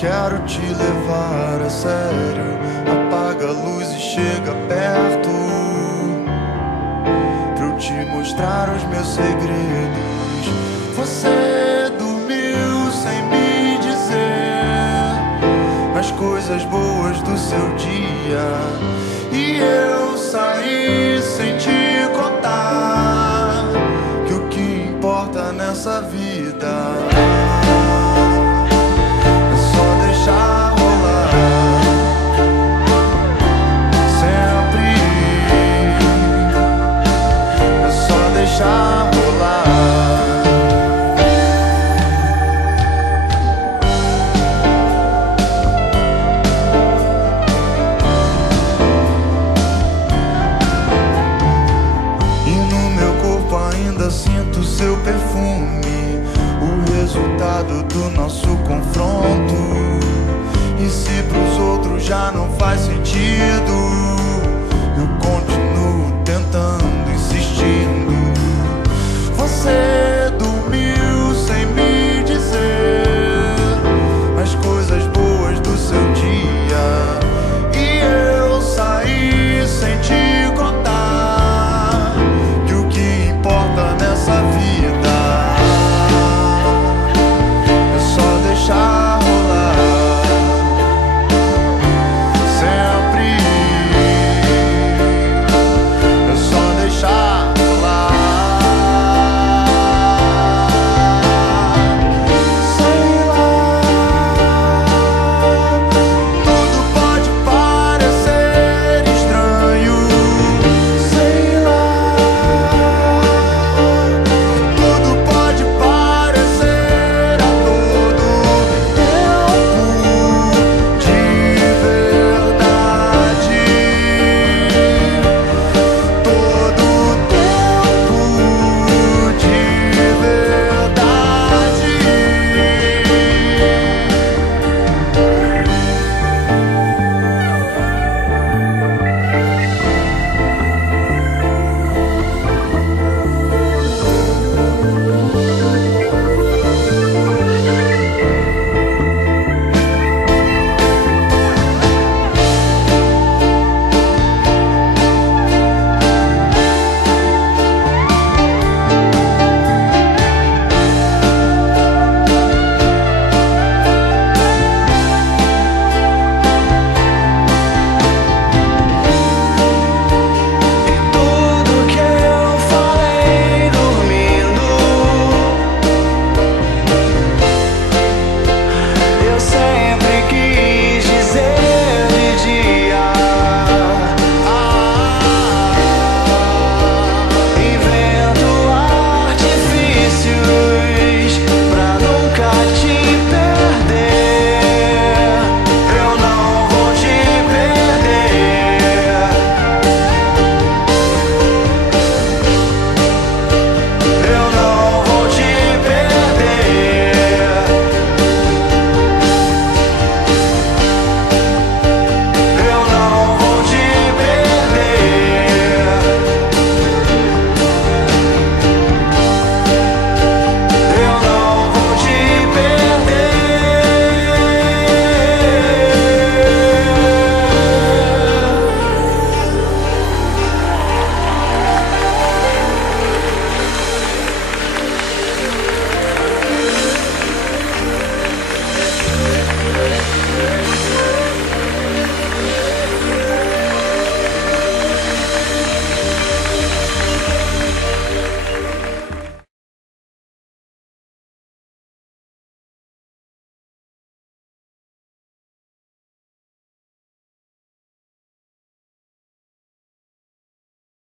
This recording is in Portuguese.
Quero te levar a sério. Apaga a luz e chega perto, pra eu te mostrar os meus segredos. Você dormiu sem me dizer as coisas boas do seu dia, e eu saí sem te contar que o que importa nessa vida é só deixar rolar. Sempre é só deixar rolar. Ainda sinto seu perfume, o resultado do nosso confronto. E se pros outros já não faz sentido,